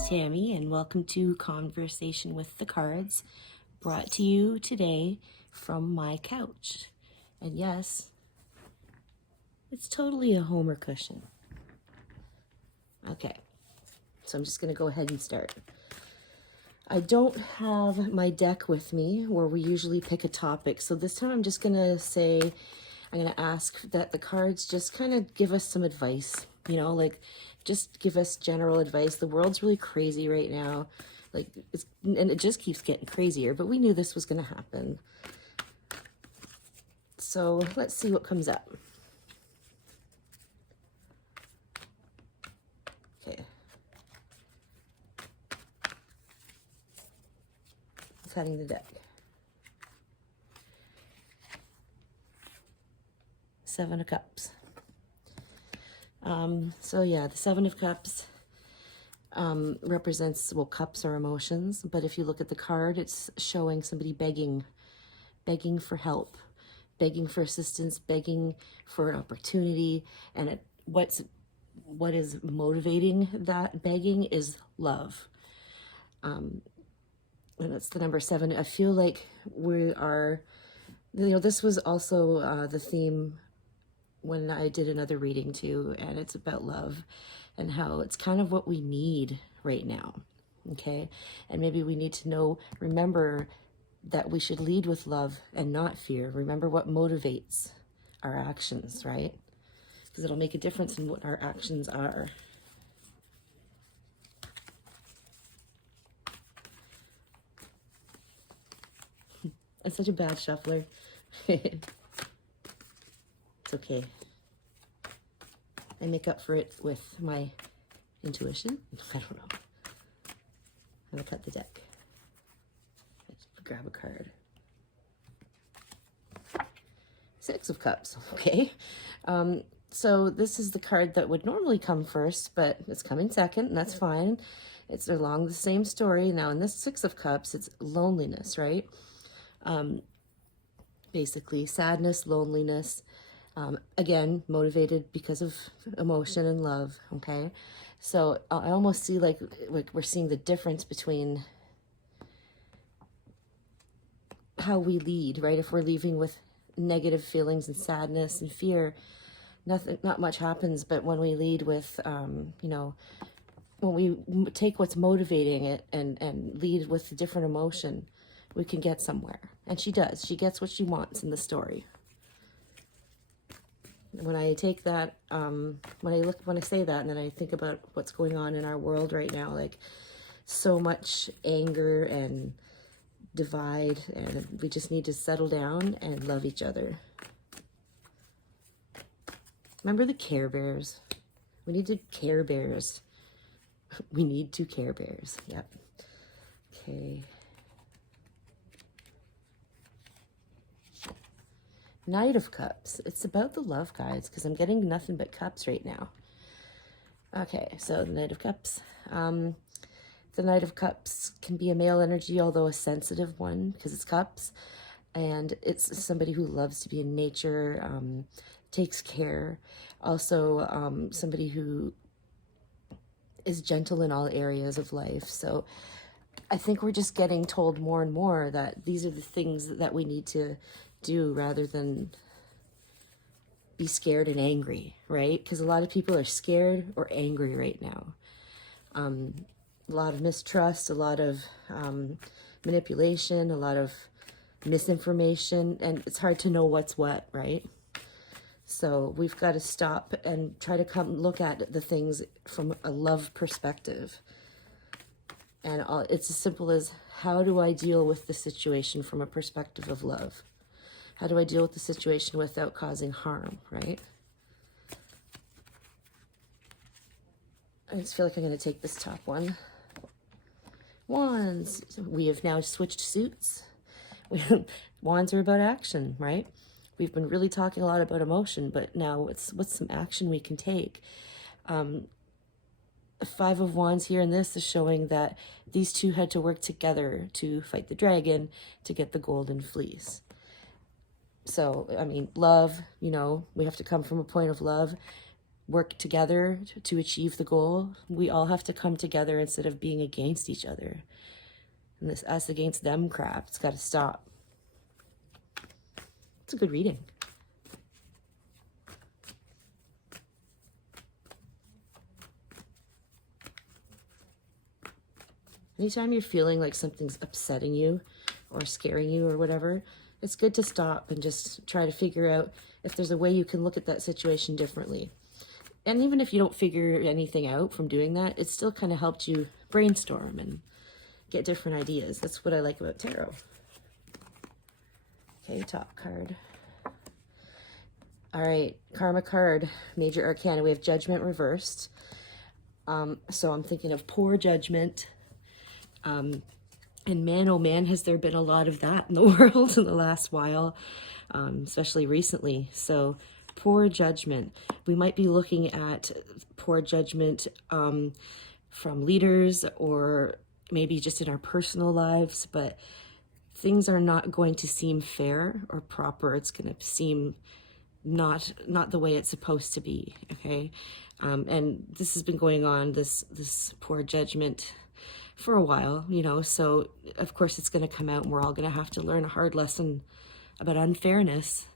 it's Tammy, and welcome to Conversation with the Cards, brought to you today from my couch. And yes, it's totally a Homer cushion. Okay, so I'm just going to go ahead and start. I don't have my deck with me where we usually pick a topic, so this time I'm just going to say, I'm going to ask that the cards just kind of give us some advice, you know, like just give us general advice. The world's really crazy right now, and it just keeps getting crazier, but we knew this was going to happen. So let's see what comes up. Okay. Setting the deck. Seven of Cups. So yeah, the Seven of Cups represents, well, cups are emotions, but if you look at the card, it's showing somebody begging for help, begging for assistance, begging for an opportunity, and what is motivating that begging is love. And that's the number 7. I feel like we are, you know, this was also the theme when I did another reading too, and it's about love and how it's kind of what we need right now, okay? And maybe we need to remember that we should lead with love and not fear. Remember what motivates our actions, right? Because it'll make a difference in what our actions are. I'm such a bad shuffler. It's okay. I make up for it with my intuition. I don't know. I'm gonna cut the deck. Let's grab a card. 6 of Cups, okay. So this is the card that would normally come first, but it's coming second, and that's fine. It's along the same story. Now in this 6 of Cups, it's loneliness, right? Basically sadness, loneliness, again, motivated because of emotion and love, okay? So I almost see like we're seeing the difference between how we lead, right? If we're leaving with negative feelings and sadness and fear, not much happens. But when we lead with, you know, when we take what's motivating it and lead with a different emotion, we can get somewhere. And she does. She gets what she wants in the story. When I take that, when I say that, and then I think about what's going on in our world right now, like so much anger and divide, and we just need to settle down and love each other. Remember the Care Bears? We need to Care Bears. We need to Care Bears. Yep. Okay. Knight of Cups. It's about the love, guys, because I'm getting nothing but cups right now. Okay, so the Knight of Cups. The Knight of Cups can be a male energy, although a sensitive one, because it's cups. And it's somebody who loves to be in nature, takes care. Also, somebody who is gentle in all areas of life. So I think we're just getting told more and more that these are the things that we need to do rather than be scared and angry, right? Because a lot of people are scared or angry right now. A lot of mistrust, a lot of manipulation, a lot of misinformation, and it's hard to know what's what, right? So we've got to stop and try to look at the things from a love perspective. And it's as simple as, how do I deal with the situation from a perspective of love? How do I deal with the situation without causing harm, right? I just feel like I'm going to take this top one. Wands. We have now switched suits. Wands are about action, right? We've been really talking a lot about emotion, but now what's some action we can take? 5 of Wands here in this is showing that these two had to work together to fight the dragon to get the golden fleece. So, I mean, love, you know, we have to come from a point of love. work together to achieve the goal. We all have to come together instead of being against each other. And this us against them crap, it's got to stop. It's a good reading. Anytime you're feeling like something's upsetting you or scaring you or whatever, it's good to stop and just try to figure out if there's a way you can look at that situation differently. And even if you don't figure anything out from doing that, it still kind of helped you brainstorm and get different ideas. That's what I like about tarot. Okay, top card. All right, Karma card, Major Arcana. We have Judgment reversed. So I'm thinking of poor judgment. And man, oh man, has there been a lot of that in the world in the last while, especially recently. So poor judgment. We might be looking at poor judgment from leaders or maybe just in our personal lives, but things are not going to seem fair or proper. It's going to seem not the way it's supposed to be, okay? And this has been going on, this poor judgment, for a while, you know, so of course it's going to come out and we're all going to have to learn a hard lesson about unfairness.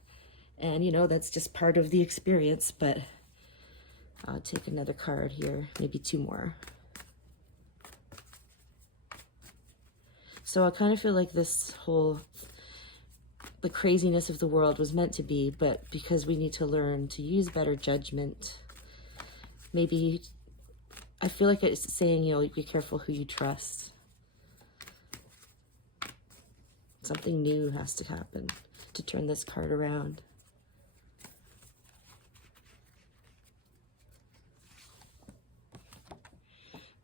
And, you know, that's just part of the experience, but I'll take another card here, maybe two more. So I kind of feel like this whole, the craziness of the world was meant to be, but because we need to learn to use better judgment, maybe I feel like it's saying, you know, be careful who you trust. Something new has to happen to turn this card around.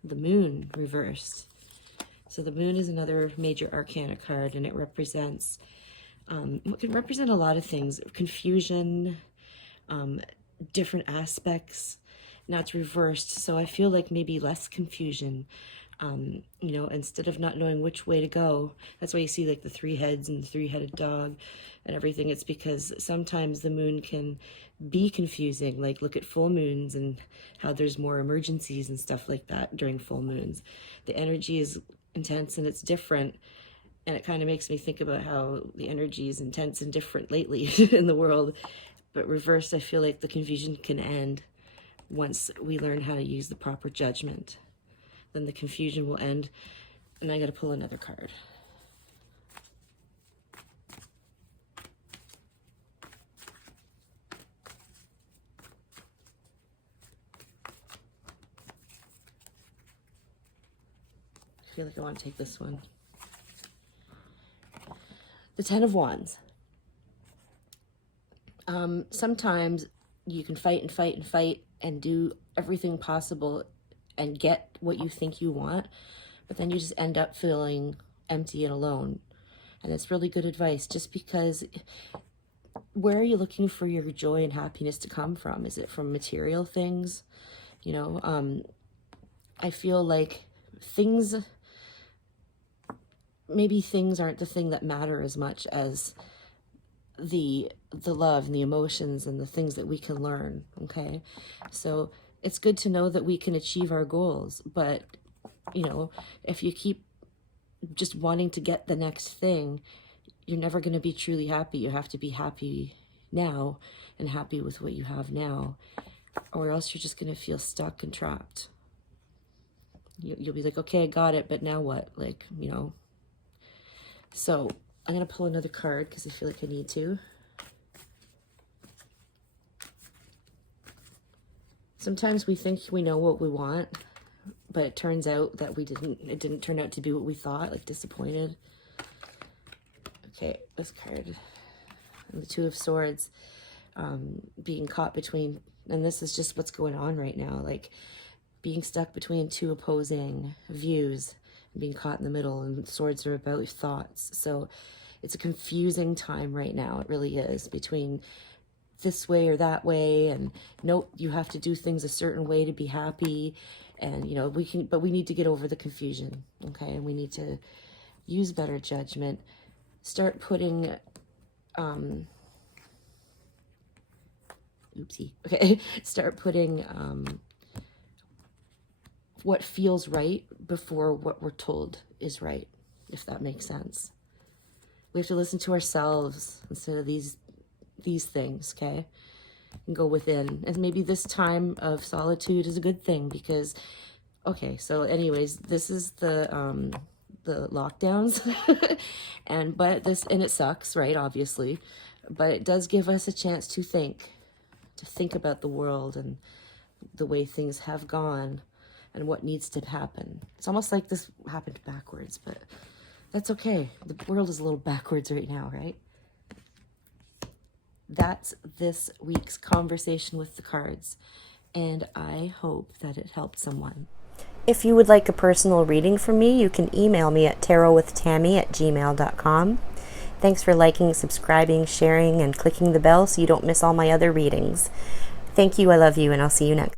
The Moon reversed. So the Moon is another Major Arcana card, and it represents, it can represent a lot of things. Confusion, different aspects. Now it's reversed, so I feel like maybe less confusion, you know, instead of not knowing which way to go. That's why you see like the three heads and the three-headed dog and everything. It's because sometimes the moon can be confusing. Like look at full moons and how there's more emergencies and stuff like that during full moons. The energy is intense and it's different, and it kind of makes me think about how the energy is intense and different lately in the world. But reversed, I feel like the confusion can end once we learn how to use the proper judgment. Then the confusion will end. And I got to pull another card. I feel like I want to take this one. The Ten of Wands. Sometimes you can fight and fight and fight and do everything possible and get what you think you want, but then you just end up feeling empty and alone. And it's really good advice, just because where are you looking for your joy and happiness to come from? Is it from material things? You know, I feel like maybe things aren't the thing that matter as much as the love and the emotions and the things that we can learn, okay? So it's good to know that we can achieve our goals, but, you know, if you keep just wanting to get the next thing, you're never going to be truly happy. You have to be happy now and happy with what you have now, or else you're just going to feel stuck and trapped. You'll be like, okay, I got it, but now what? Like, you know. So I'm going to pull another card because I feel like I need to. Sometimes we think we know what we want, but it turns out that it didn't turn out to be what we thought, like disappointed. Okay, this card, the Two of Swords, being caught between, and this is just what's going on right now, like being stuck between two opposing views, and being caught in the middle, and swords are about thoughts. So it's a confusing time right now, it really is, between this way or that way, and nope, you have to do things a certain way to be happy. And you know, but we need to get over the confusion, okay? And we need to use better judgment, start putting oopsie, okay, start putting what feels right before what we're told is right, if that makes sense. We have to listen to ourselves instead of these things, okay? And go within. And maybe this time of solitude is a good thing because, okay, so anyways, this is the lockdowns, and it sucks, right? Obviously, but it does give us a chance to think about the world and the way things have gone and what needs to happen. It's almost like this happened backwards, but that's okay. The world is a little backwards right now, right? That's this week's conversation with the cards, and I hope that it helped someone. If you would like a personal reading from me, you can email me at tarotwithtammy@gmail.com. Thanks for liking, subscribing, sharing, and clicking the bell so you don't miss all my other readings. Thank you, I love you, and I'll see you next.